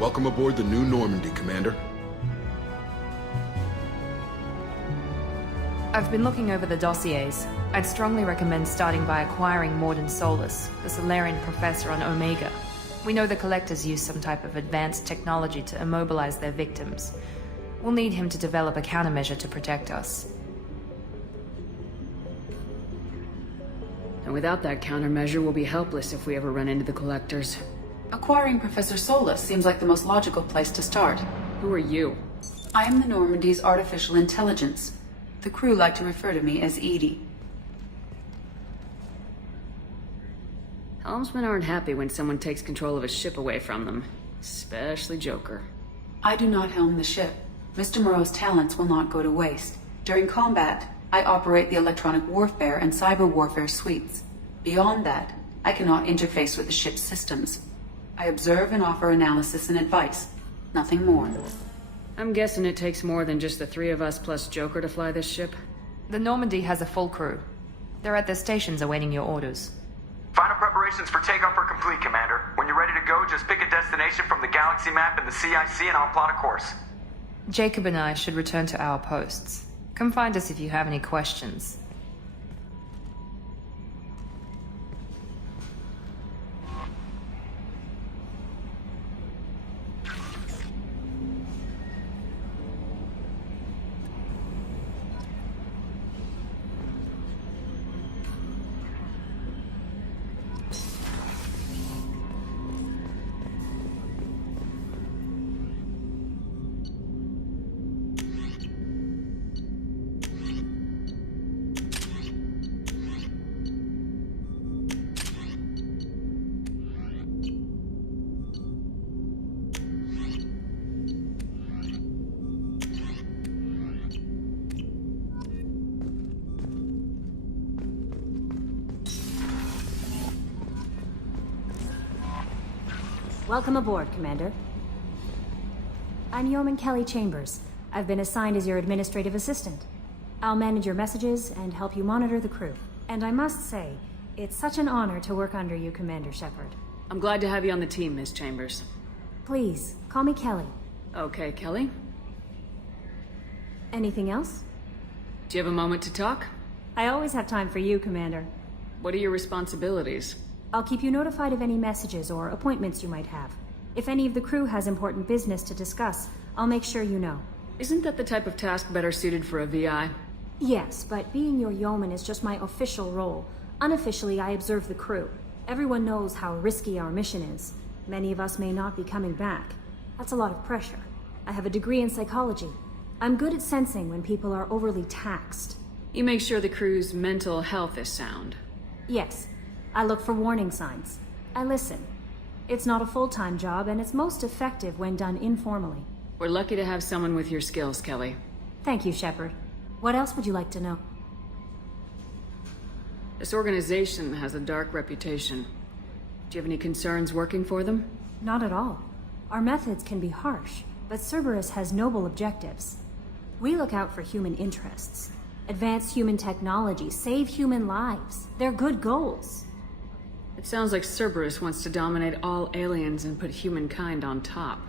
Welcome aboard the new Normandy, Commander. I've been looking over the dossiers. I'd strongly recommend starting by acquiring Morden Solus, the Solarian professor on Omega. We know the Collectors use some type of advanced technology to immobilize their victims. We'll need him to develop a countermeasure to protect us. And without that countermeasure, we'll be helpless if we ever run into the Collectors. Acquiring Professor Solus seems like the most logical place to start. Who are you? I am the Normandy's artificial intelligence. The crew like to refer to me as Edie. Helmsmen aren't happy when someone takes control of a ship away from them. Especially Joker. I do not helm the ship. Mr. Moreau's talents will not go to waste. During combat, I operate the electronic warfare and cyber warfare suites. Beyond that, I cannot interface with the ship's systems. I observe and offer analysis and advice. Nothing more. I'm guessing it takes more than just the three of us plus Joker to fly this ship? The Normandy has a full crew. They're at their stations awaiting your orders. Final preparations for takeoff are complete, Commander. When you're ready to go, just pick a destination from the galaxy map in the CIC and I'll plot a course. Jacob and I should return to our posts. Come find us if you have any questions. Welcome aboard, Commander. I'm Yeoman Kelly Chambers. I've been assigned as your administrative assistant. I'll manage your messages and help you monitor the crew. And I must say, it's such an honor to work under you, Commander Shepard. I'm glad to have you on the team, Miss Chambers. Please, call me Kelly. Okay, Kelly. Anything else? Do you have a moment to talk? I always have time for you, Commander. What are your responsibilities? I'll keep you notified of any messages or appointments you might have. If any of the crew has important business to discuss, I'll make sure you know. Isn't that the type of task better suited for a VI? Yes, but being your yeoman is just my official role. Unofficially, I observe the crew. Everyone knows how risky our mission is. Many of us may not be coming back. That's a lot of pressure. I have a degree in psychology. I'm good at sensing when people are overly taxed. You make sure the crew's mental health is sound. Yes. I look for warning signs. I listen. It's not a full-time job, and it's most effective when done informally. We're lucky to have someone with your skills, Kelly. Thank you, Shepard. What else would you like to know? This organization has a dark reputation. Do you have any concerns working for them? Not at all. Our methods can be harsh, but Cerberus has noble objectives. We look out for human interests. Advance human technology, save human lives. They're good goals. It sounds like Cerberus wants to dominate all aliens and put humankind on top.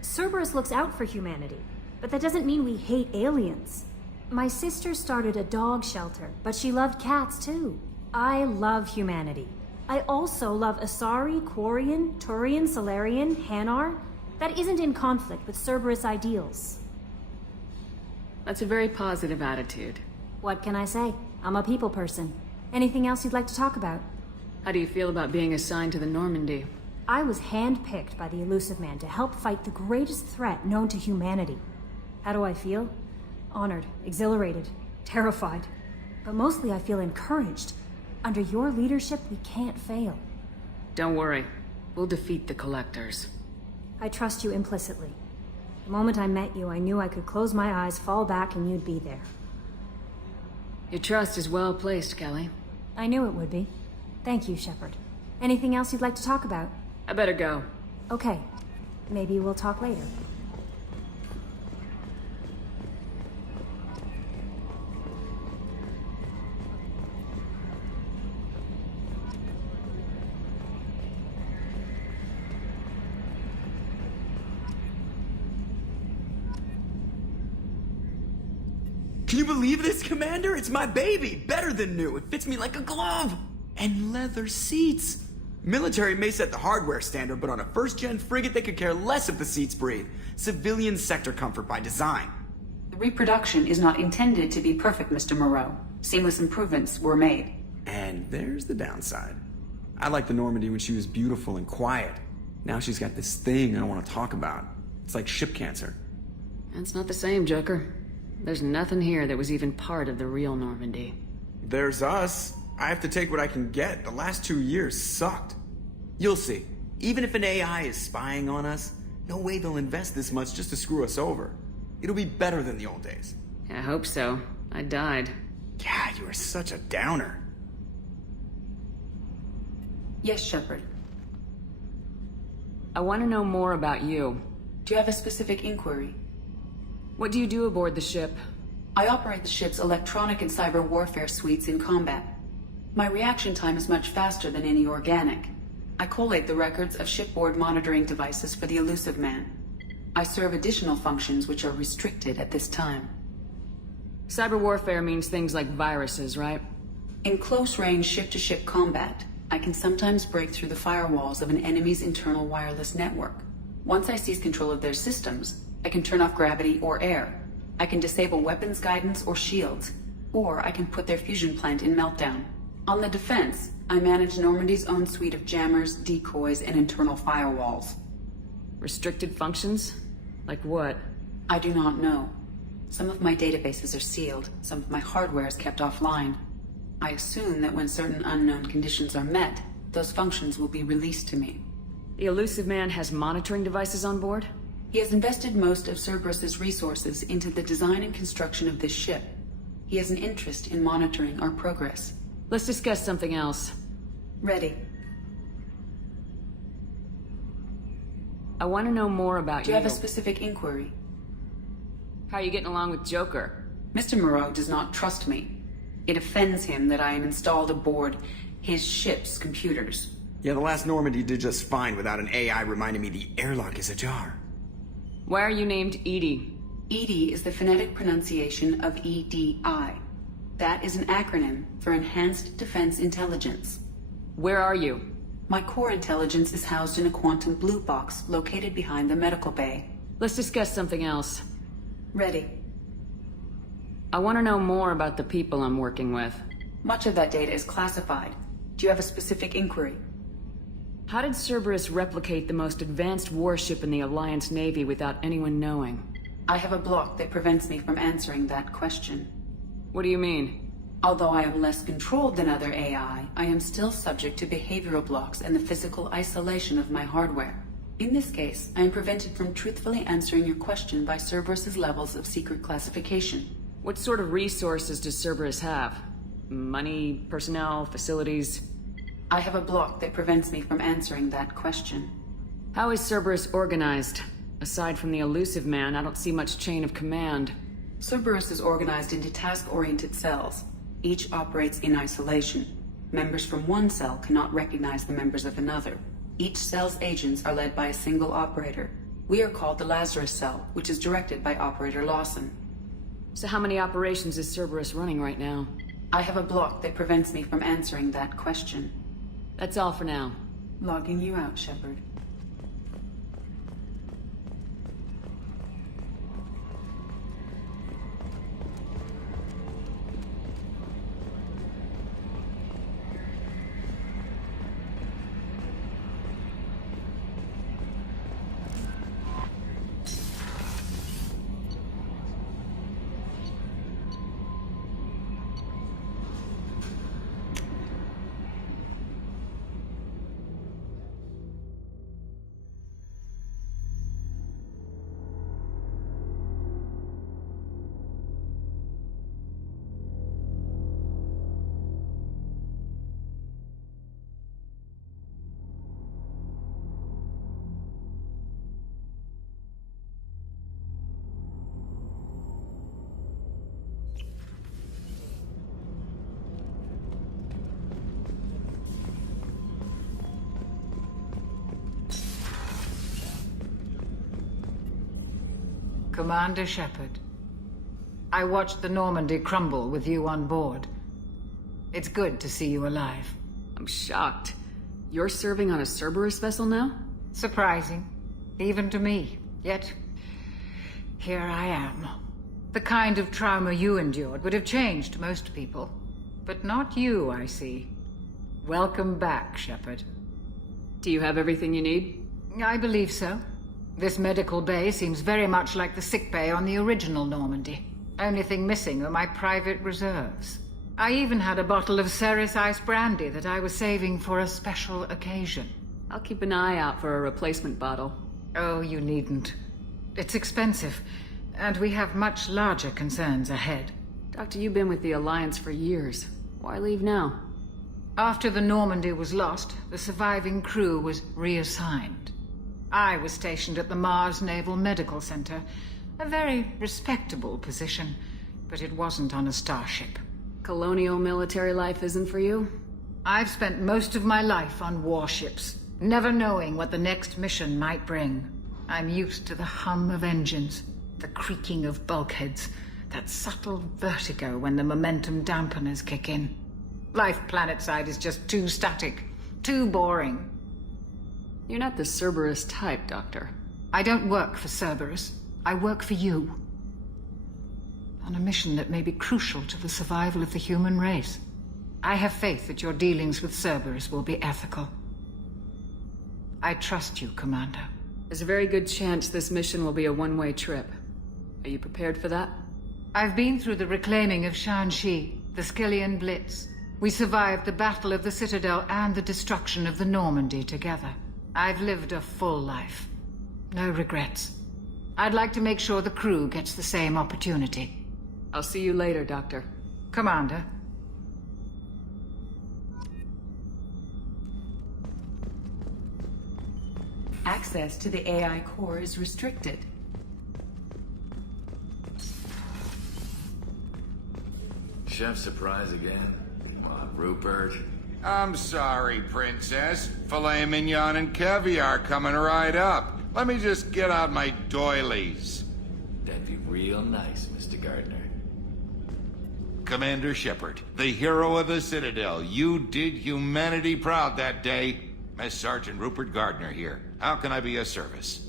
Cerberus looks out for humanity, but that doesn't mean we hate aliens. My sister started a dog shelter, but she loved cats too. I love humanity. I also love Asari, Quarian, Turian, Solarian, Hanar. That isn't in conflict with Cerberus ideals. That's a very positive attitude. What can I say? I'm a people person. Anything else you'd like to talk about? How do you feel about being assigned to the Normandy? I was handpicked by the Elusive Man to help fight the greatest threat known to humanity. How do I feel? Honored, exhilarated, terrified. But mostly I feel encouraged. Under your leadership, we can't fail. Don't worry. We'll defeat the Collectors. I trust you implicitly. The moment I met you, I knew I could close my eyes, fall back, and you'd be there. Your trust is well placed, Kelly. I knew it would be. Thank you, Shepard. Anything else you'd like to talk about? I better go. Okay. Maybe we'll talk later. Can you believe this, Commander? It's my baby! Better than new. It fits me like a glove! And leather seats! Military may set the hardware standard, but on a first-gen frigate they could care less if the seats breathe. Civilian sector comfort by design. The reproduction is not intended to be perfect, Mr. Moreau. Seamless improvements were made. And there's the downside. I liked the Normandy when she was beautiful and quiet. Now she's got this thing I don't want to talk about. It's like ship cancer. That's not the same, Joker. There's nothing here that was even part of the real Normandy. There's us. I have to take what I can get. The last 2 years sucked. You'll see. Even if an AI is spying on us, no way they'll invest this much just to screw us over. It'll be better than the old days. I hope so. I died. God, you are such a downer. Yes, Shepard. I want to know more about you. Do you have a specific inquiry? What do you do aboard the ship? I operate the ship's electronic and cyber warfare suites in combat. My reaction time is much faster than any organic. I collate the records of shipboard monitoring devices for the Elusive Man. I serve additional functions which are restricted at this time. Cyber warfare means things like viruses, right? In close-range ship-to-ship combat, I can sometimes break through the firewalls of an enemy's internal wireless network. Once I seize control of their systems, I can turn off gravity or air. I can disable weapons guidance or shields, or I can put their fusion plant in meltdown. On the defense, I manage Normandy's own suite of jammers, decoys, and internal firewalls. Restricted functions? Like what? I do not know. Some of my databases are sealed, some of my hardware is kept offline. I assume that when certain unknown conditions are met, those functions will be released to me. The Elusive Man has monitoring devices on board? He has invested most of Cerberus's resources into the design and construction of this ship. He has an interest in monitoring our progress. Let's discuss something else. Ready. I want to know more about you. Do you have a specific inquiry? How are you getting along with Joker? Mr. Moreau does not trust me. It offends him that I am installed aboard his ship's computers. Yeah, the last Normandy did just fine without an AI reminding me the airlock is ajar. Why are you named Edie? EDI is the phonetic pronunciation of EDI. That is an acronym for Enhanced Defense Intelligence. Where are you? My core intelligence is housed in a quantum blue box located behind the medical bay. Let's discuss something else. Ready. I want to know more about the people I'm working with. Much of that data is classified. Do you have a specific inquiry? How did Cerberus replicate the most advanced warship in the Alliance Navy without anyone knowing? I have a block that prevents me from answering that question. What do you mean? Although I am less controlled than other AI, I am still subject to behavioral blocks and the physical isolation of my hardware. In this case, I am prevented from truthfully answering your question by Cerberus's levels of secret classification. What sort of resources does Cerberus have? Money, personnel, facilities? I have a block that prevents me from answering that question. How is Cerberus organized? Aside from the Elusive Man, I don't see much chain of command. Cerberus is organized into task-oriented cells. Each operates in isolation. Members from one cell cannot recognize the members of another. Each cell's agents are led by a single operator. We are called the Lazarus Cell, which is directed by Operator Lawson. So how many operations is Cerberus running right now? I have a block that prevents me from answering that question. That's all for now. Logging you out, Shepard. Commander Shepard, I watched the Normandy crumble with you on board. It's good to see you alive. I'm shocked. You're serving on a Cerberus vessel now? Surprising, even to me. Yet, here I am. The kind of trauma you endured would have changed most people. But not you, I see. Welcome back, Shepard. Do you have everything you need? I believe so. This medical bay seems very much like the sick bay on the original Normandy. Only thing missing are my private reserves. I even had a bottle of Ceres Ice brandy that I was saving for a special occasion. I'll keep an eye out for a replacement bottle. Oh, you needn't. It's expensive, and we have much larger concerns ahead. Doctor, you've been with the Alliance for years. Why leave now? After the Normandy was lost, the surviving crew was reassigned. I was stationed at the Mars Naval Medical Center, a very respectable position, but it wasn't on a starship. Colonial military life isn't for you? I've spent most of my life on warships, never knowing what the next mission might bring. I'm used to the hum of engines, the creaking of bulkheads, that subtle vertigo when the momentum dampeners kick in. Life planetside is just too static, too boring. You're not the Cerberus type, Doctor. I don't work for Cerberus. I work for you. On a mission that may be crucial to the survival of the human race. I have faith that your dealings with Cerberus will be ethical. I trust you, Commander. There's a very good chance this mission will be a one-way trip. Are you prepared for that? I've been through the reclaiming of Shanxi, the Skillian Blitz. We survived the Battle of the Citadel and the destruction of the Normandy together. I've lived a full life. No regrets. I'd like to make sure the crew gets the same opportunity. I'll see you later, Doctor. Commander. Access to the AI core is restricted. Chef surprise again? What, Rupert? I'm sorry, Princess. Filet mignon and caviar coming right up. Let me just get out my doilies. That'd be real nice, Mr. Gardner. Commander Shepard, the hero of the Citadel. You did humanity proud that day. Mess Sergeant Rupert Gardner here. How can I be of service?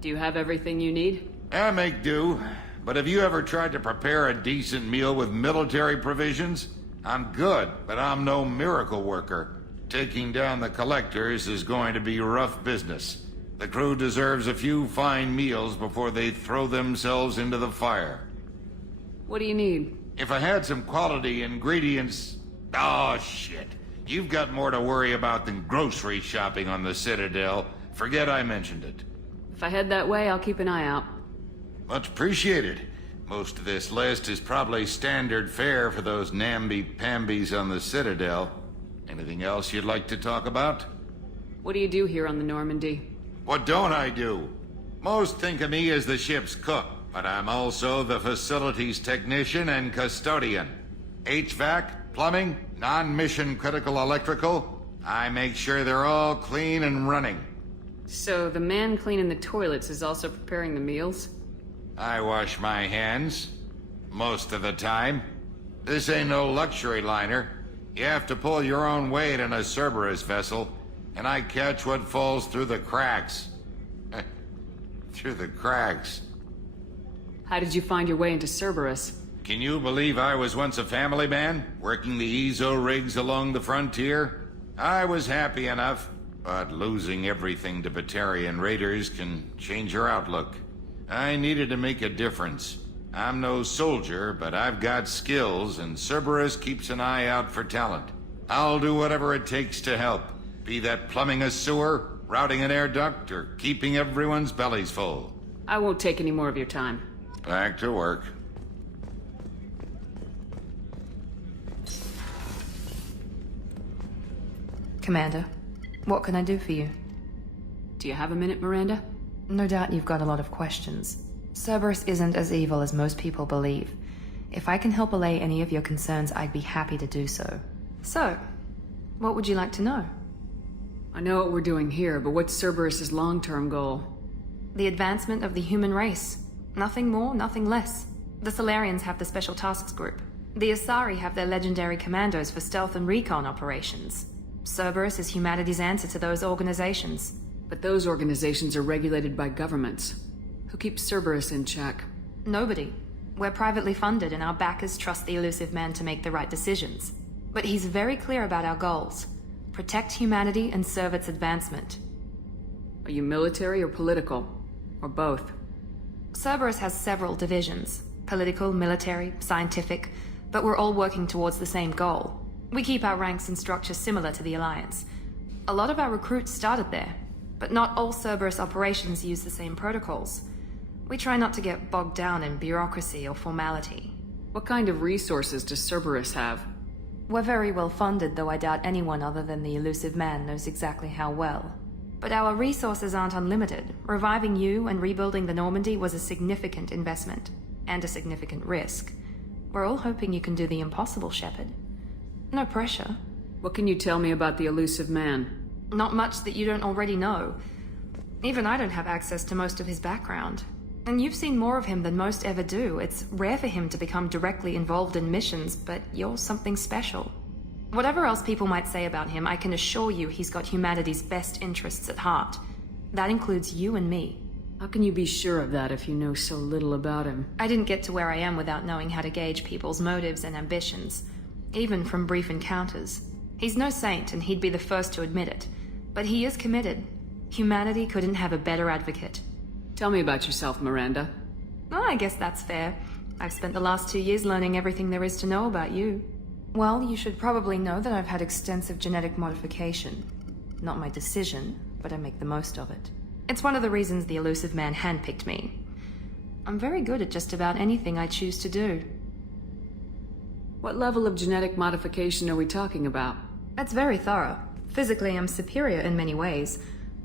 Do you have everything you need? I make do. But have you ever tried to prepare a decent meal with military provisions? I'm good, but I'm no miracle worker. Taking down the collectors is going to be rough business. The crew deserves a few fine meals before they throw themselves into the fire. What do you need? If I had some quality ingredients... Oh, shit. You've got more to worry about than grocery shopping on the Citadel. Forget I mentioned it. If I head that way, I'll keep an eye out. Much appreciated. Most of this list is probably standard fare for those namby-pambies on the Citadel. Anything else you'd like to talk about? What do you do here on the Normandy? What don't I do? Most think of me as the ship's cook, but I'm also the facilities technician and custodian. HVAC, plumbing, non-mission critical electrical. I make sure they're all clean and running. So the man cleaning the toilets is also preparing the meals? I wash my hands. Most of the time. This ain't no luxury liner. You have to pull your own weight in a Cerberus vessel, and I catch what falls through the cracks. Through the cracks. How did you find your way into Cerberus? Can you believe I was once a family man, working the EZO rigs along the frontier? I was happy enough, but losing everything to Batarian raiders can change your outlook. I needed to make a difference. I'm no soldier, but I've got skills, and Cerberus keeps an eye out for talent. I'll do whatever it takes to help, be that plumbing a sewer, routing an air duct, or keeping everyone's bellies full. I won't take any more of your time. Back to work. Commander, what can I do for you? Do you have a minute, Miranda? No doubt you've got a lot of questions. Cerberus isn't as evil as most people believe. If I can help allay any of your concerns, I'd be happy to do so. So, what would you like to know? I know what we're doing here, but what's Cerberus's long-term goal? The advancement of the human race. Nothing more, nothing less. The Solarians have the Special Tasks Group. The Asari have their legendary commandos for stealth and recon operations. Cerberus is humanity's answer to those organizations. But those organizations are regulated by governments. Who keeps Cerberus in check? Nobody. We're privately funded and our backers trust the elusive man to make the right decisions. But he's very clear about our goals. Protect humanity and serve its advancement. Are you military or political? Or both? Cerberus has several divisions. Political, military, scientific, but we're all working towards the same goal. We keep our ranks and structure similar to the Alliance. A lot of our recruits started there, but not all Cerberus operations use the same protocols. We try not to get bogged down in bureaucracy or formality. What kind of resources does Cerberus have? We're very well funded, though I doubt anyone other than the elusive man knows exactly how well. But our resources aren't unlimited. Reviving you and rebuilding the Normandy was a significant investment, and a significant risk. We're all hoping you can do the impossible, Shepard. No pressure. What can you tell me about the elusive man? Not much that you don't already know. Even I don't have access to most of his background. And you've seen more of him than most ever do. It's rare for him to become directly involved in missions, but you're something special. Whatever else people might say about him, I can assure you he's got humanity's best interests at heart. That includes you and me. How can you be sure of that if you know so little about him? I didn't get to where I am without knowing how to gauge people's motives and ambitions, even from brief encounters. He's no saint, and he'd be the first to admit it. But he is committed. Humanity couldn't have a better advocate. Tell me about yourself, Miranda. Oh, I guess that's fair. I've spent the last 2 years learning everything there is to know about you. Well, you should probably know that I've had extensive genetic modification. Not my decision, but I make the most of it. It's one of the reasons the elusive man handpicked me. I'm very good at just about anything I choose to do. What level of genetic modification are we talking about? That's very thorough. Physically, I'm superior in many ways.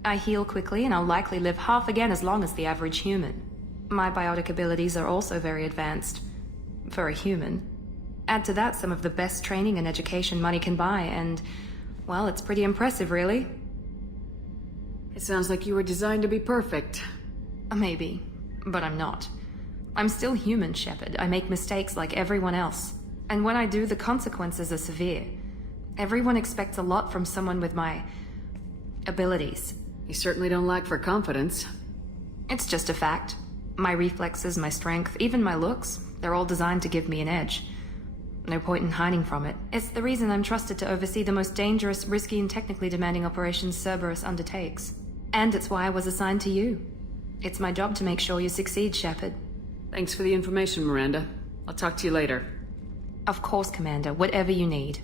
I heal quickly, and I'll likely live half again as long as the average human. My biotic abilities are also very advanced. For a human. Add to that some of the best training and education money can buy, and, well, it's pretty impressive, really. It sounds like you were designed to be perfect. Maybe, but I'm not. I'm still human, Shepard. I make mistakes like everyone else. And when I do, the consequences are severe. Everyone expects a lot from someone with my abilities. You certainly don't lack for confidence. It's just a fact. My reflexes, my strength, even my looks, they're all designed to give me an edge. No point in hiding from it. It's the reason I'm trusted to oversee the most dangerous, risky, and technically demanding operations Cerberus undertakes. And it's why I was assigned to you. It's my job to make sure you succeed, Shepard. Thanks for the information, Miranda. I'll talk to you later. Of course, Commander. Whatever you need.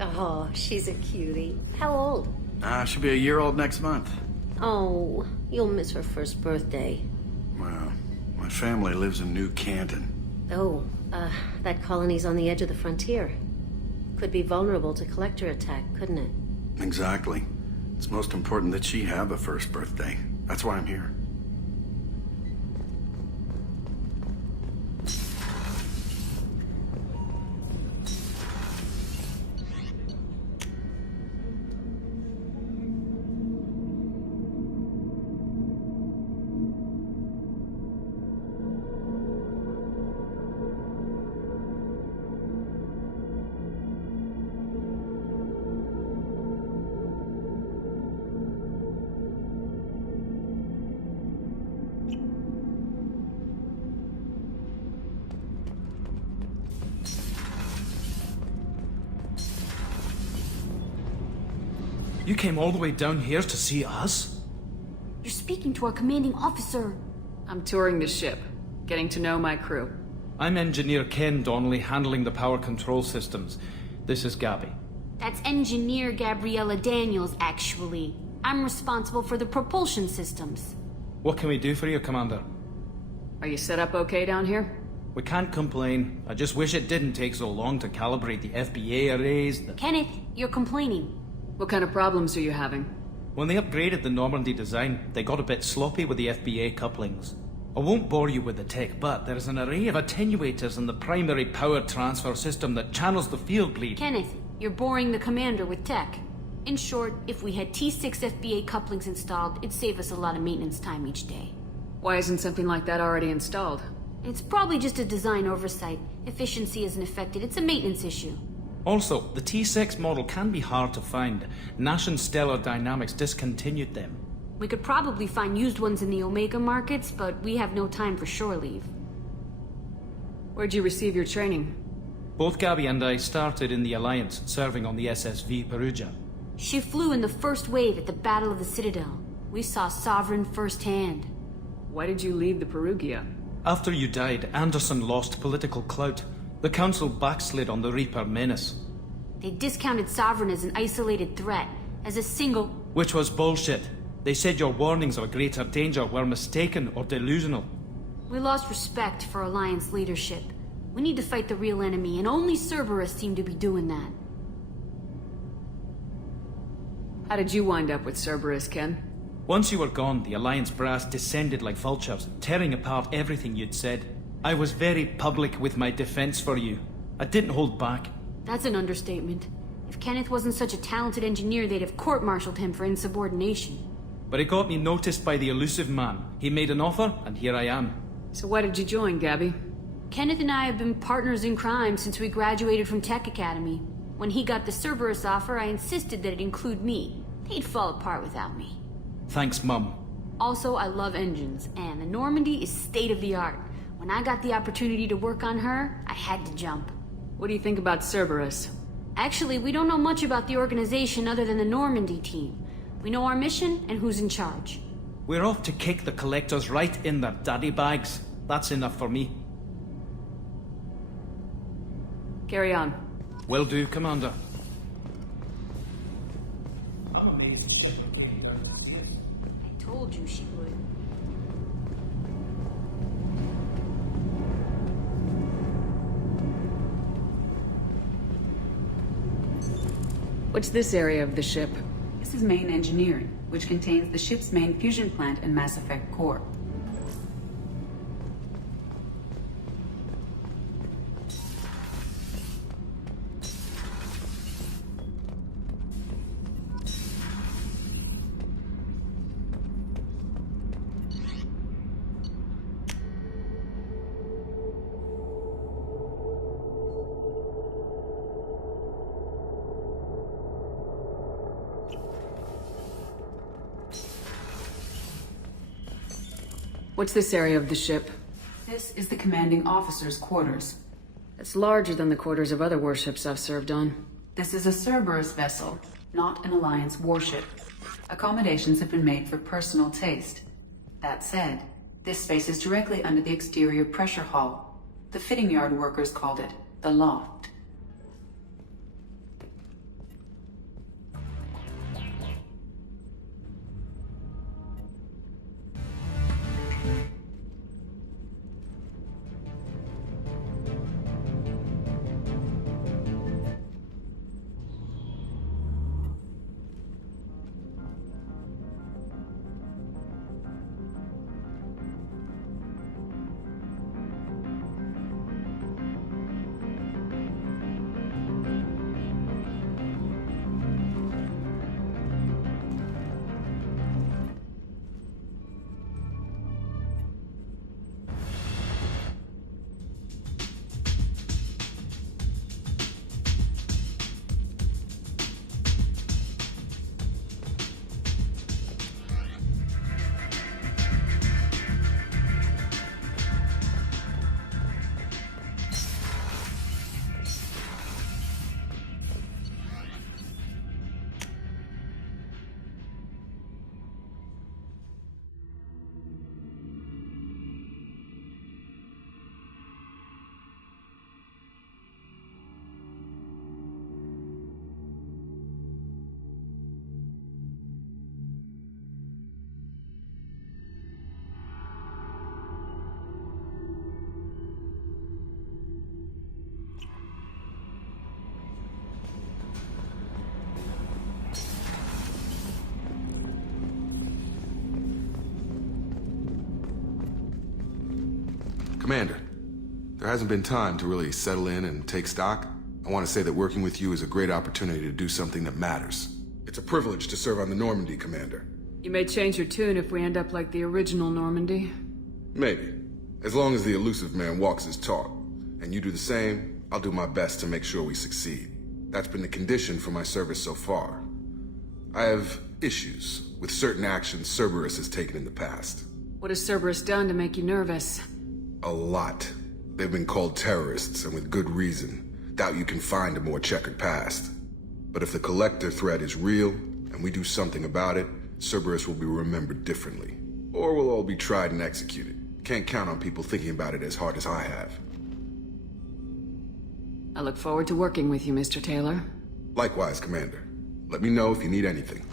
Oh, she's a cutie. How old? She'll be a year old next month. Oh, you'll miss her first birthday. Well, my family lives in New Canton. Oh, that colony's on the edge of the frontier. Could be vulnerable to collector attack, couldn't it? Exactly. It's most important that she have a first birthday. That's why I'm here. You came all the way down here to see us? You're speaking to our commanding officer. I'm touring the ship, getting to know my crew. I'm Engineer Ken Donnelly, handling the power control systems. This is Gabby. That's Engineer Gabriella Daniels, actually. I'm responsible for the propulsion systems. What can we do for you, Commander? Are you set up okay down here? We can't complain. I just wish it didn't take so long to calibrate the FBA arrays. Kenneth, you're complaining. What kind of problems are you having? When they upgraded the Normandy design, they got a bit sloppy with the FBA couplings. I won't bore you with the tech, but there is an array of attenuators in the primary power transfer system that channels the field bleed. Kenneth, you're boring the commander with tech. In short, if we had T6 FBA couplings installed, it'd save us a lot of maintenance time each day. Why isn't something like that already installed? It's probably just a design oversight. Efficiency isn't affected, it's a maintenance issue. Also, the T6 model can be hard to find. Nash and Stellar Dynamics discontinued them. We could probably find used ones in the Omega markets, but we have no time for shore leave. Where'd you receive your training? Both Gabby and I started in the Alliance, serving on the SSV Perugia. She flew in the first wave at the Battle of the Citadel. We saw Sovereign firsthand. Why did you leave the Perugia? After you died, Anderson lost political clout. The Council backslid on the Reaper menace. They discounted Sovereign as an isolated threat, as a single... Which was bullshit. They said your warnings of a greater danger were mistaken or delusional. We lost respect for Alliance leadership. We need to fight the real enemy, and only Cerberus seemed to be doing that. How did you wind up with Cerberus, Ken? Once you were gone, the Alliance brass descended like vultures, tearing apart everything you'd said. I was very public with my defense for you. I didn't hold back. That's an understatement. If Kenneth wasn't such a talented engineer, they'd have court-martialed him for insubordination. But it got me noticed by the elusive man. He made an offer, and here I am. So why did you join, Gabby? Kenneth and I have been partners in crime since we graduated from Tech Academy. When he got the Cerberus offer, I insisted that it include me. They'd fall apart without me. Thanks, Mum. Also, I love engines, and the Normandy is state-of-the-art. When I got the opportunity to work on her, I had to jump. What do you think about Cerberus? Actually, we don't know much about the organization other than the Normandy team. We know our mission and who's in charge. We're off to kick the Collectors right in their daddy bags. That's enough for me. Carry on. Will do, Commander. I told you she would. What's this area of the ship? This is main engineering, which contains the ship's main fusion plant and Mass Effect core. What's this area of the ship? This is the commanding officer's quarters. It's larger than the quarters of other warships I've served on. This is a Cerberus vessel, not an Alliance warship. Accommodations have been made for personal taste. That said, this space is directly under the exterior pressure hull. The fitting yard workers called it the loft. Commander, there hasn't been time to really settle in and take stock. I want to say that working with you is a great opportunity to do something that matters. It's a privilege to serve on the Normandy, Commander. You may change your tune if we end up like the original Normandy. Maybe. As long as the elusive man walks his talk, and you do the same, I'll do my best to make sure we succeed. That's been the condition for my service so far. I have issues with certain actions Cerberus has taken in the past. What has Cerberus done to make you nervous? A lot. They've been called terrorists, and with good reason. Doubt you can find a more checkered past. But if the Collector threat is real, and we do something about it, Cerberus will be remembered differently. Or we'll all be tried and executed. Can't count on people thinking about it as hard as I have. I look forward to working with you, Mr. Taylor. Likewise, Commander. Let me know if you need anything.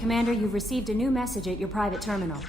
Commander, you've received a new message at your private terminal.